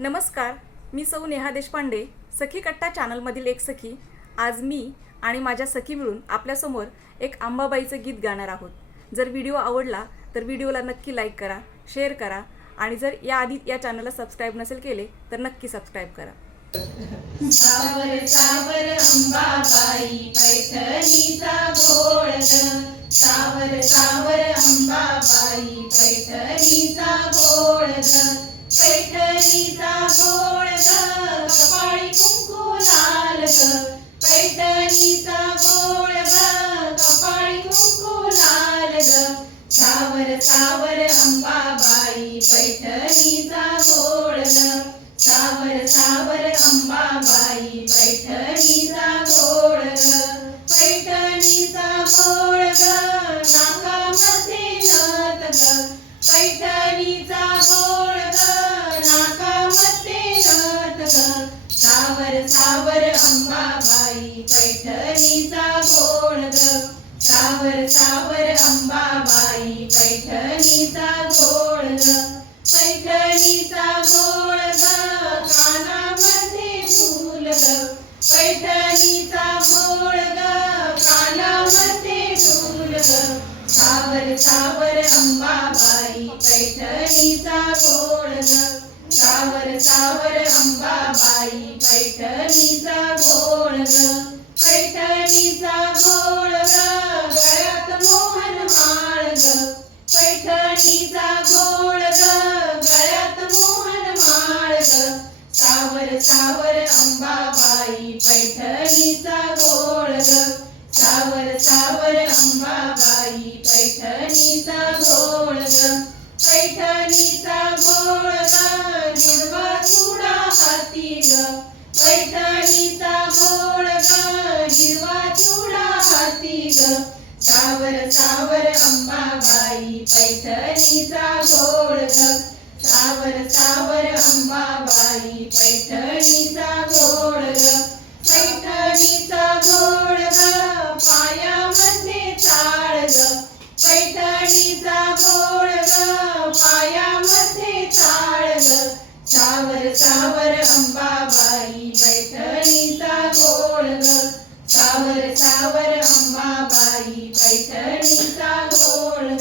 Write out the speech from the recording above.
नमस्कार मी सौ नेहा देशपांडे सखी कट्टा चॅनलमधील एक सखी. आज मी आणि माझ्या सखी मिळून आपल्यासमोर एक आंबाबाईचं गीत गाणार आहोत. जर व्हिडिओ आवडला तर व्हिडिओला नक्की लाईक करा शेअर करा आणि जर याआधी या चॅनलला सबस्क्राईब नसेल केले तर नक्की सबस्क्राईब करा. सावर सावर अंबाबाई पैठणीचा घोळ सावर सावर अंबाबाई पैठणीचा घोळ ग पैठणीचा घोळ ग कपाळी कुंकू लाल ग. पैठणीचा घोळ ग कपाळी कुंकू लाल ग. सावर सावर अंबाबाई पैठणीचा घोळ ग. सावर सावर अंबाबाई पैठणीचा घोळ ग. पैठणीचा घोळ ग नाकामध्ये नथ ग. पैठणीचा घोळ ग सावर सावर अंबाबाई पैठणीचा घोळ ग पैठणीचा घोळ ग कानामध्ये झूल ग पैठणीचा घोळ ग कानामध्ये झूल ग सावर सावर अंबाबाई पैठणीचा घोळ ग सावर सावर अंबाबाई पैठणीचा घोळ ग पैठणीचा घोळ ग गळ्यात मोहन माळ ग. पैठणीचा घोळ ग गळ्यात मोहन माळ ग. सावर सावर अंबाबाई पैठणीचा घोळ ग. सावर सावर अंबाबाई पैठणीचा घोळ ग. पैठणीचा घोळ ग गिरवा चुडा हाती ग. पैठणीचा सावर सावर अंबाबाई पैठणीचा घोळ सावर सावर अंबाबाई पैठणीचा घोळ